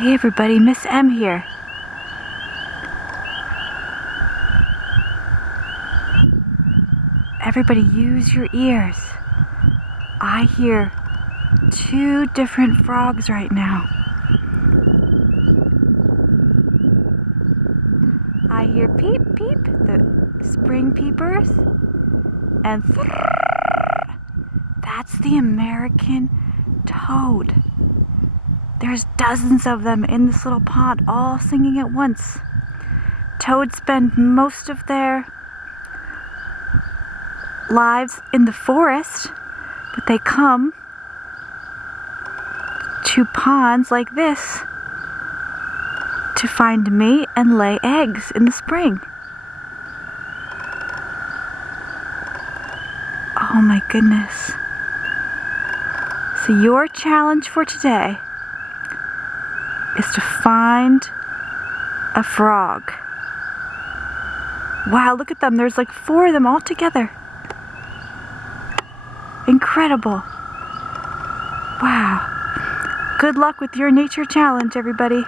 Hey everybody, Miss M here. Everybody use your ears. I hear 2 different frogs right now. I hear peep peep, the spring peepers, and that's the American toad. There's dozens of them in this little pond, all singing at once. Toads spend most of their lives in the forest, but they come to ponds like this to find mate and lay eggs in the spring. Oh my goodness. So your challenge for today is to find a frog. Wow, look at them. There's like 4 of them all together. Incredible. Wow. Good luck with your nature challenge, everybody.